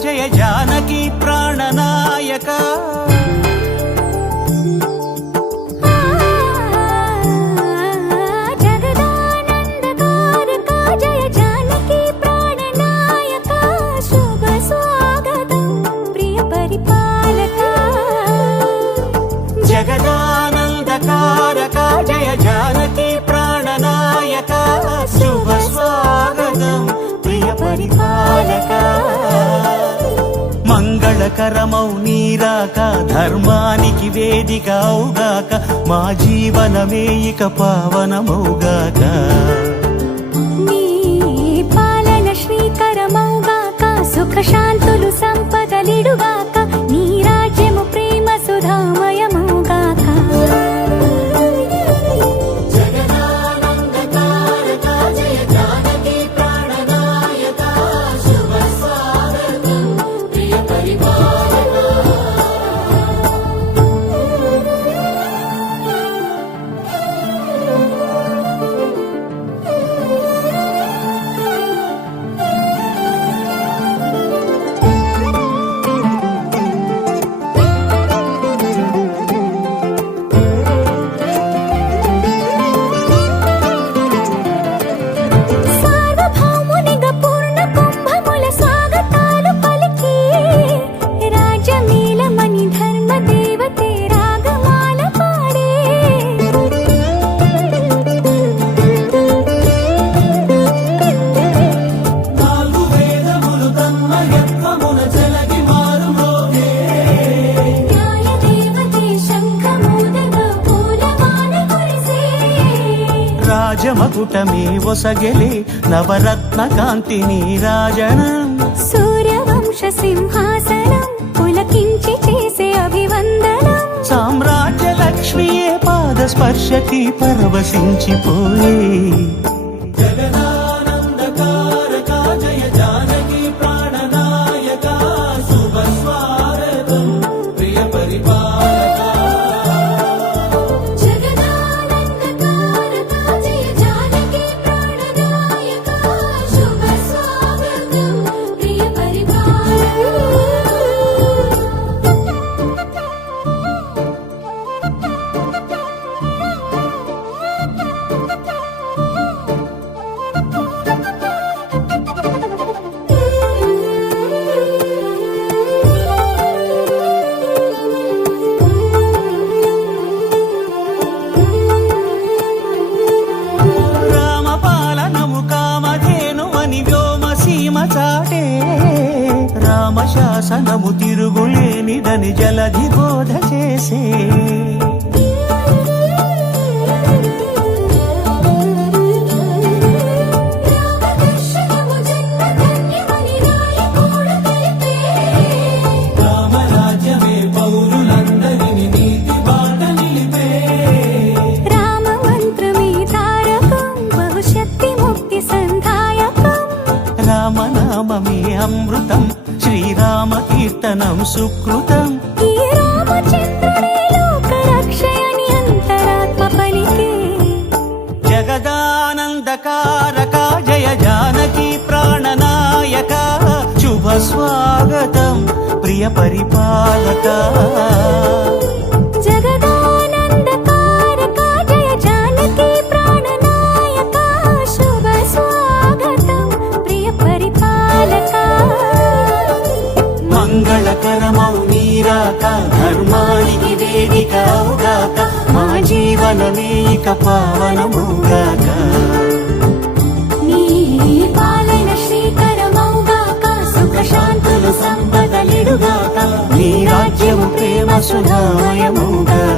జయ జానకి ప్రాణనాయక జగదానందకారక జయ జానకి ప్రాణనాయక శుభ స్వాగతం ప్రియ పరిపాలక జగదానందకారక జయ జానకి ప్రాణనాయక శుభ స్వాగతం ప్రియ పరిపాలక మంగళకరమౌ నీరాక ధర్మానికి వేదిక అవుగాక మా జీవనమే ఇక పావనమౌగాక నీ పాలన శ్రీకరమౌగాక సుఖ శాంతులు సంపదలిడుగాక నీ రాజ్యము ప్రేమ సుధామయమౌగాక రాజమకుటమే ఒసగెలే నవరత్న కాంతి నీరాజనం సూర్యవంశ సింహాసనం పులకించి చేసే అభివందనం సామ్రాజ్య లక్ష్మియే పాద స్పర్శకి పరవశించిపోయే జగదానందకారక జయ జానకి ప్రాణనాయక శుభ స్వాగతం ప్రియ పరిపాలక రామశాసనము తిరుగులేనిదని జలధి బోధ చేసే రామరాజ్యమే పౌరులందరిని నీతి బాట నిలిపే రామ మంత్రమే తారకం బహుశక్తి ముక్తి సంధాయకం రామనామమే అమృతం శ్రీరామ కీర్తనం సుకృతం ఈ రామచంద్రుడే లోక రక్షయని అంతరాత్మ పలికే జగదానందకారక జయ జానకి ప్రాణనాయక శుభ స్వాగతం ప్రియ పరిపాలక జగదానందకారక జయ జానకి ప్రాణనాయక శుభ స్వాగతం ప్రియ పరిపాలక మంగళకరమౌ నీరాక ధర్మానికి వేదిక అవుగాక మా జీవనమే ఇక పావనమౌగాక నీ పాలన శ్రీకరమౌగాక సుఖ శాంతులు సంపదలిడుగాక నీ రాజ్యము ప్రేమ సుధామయమౌగాక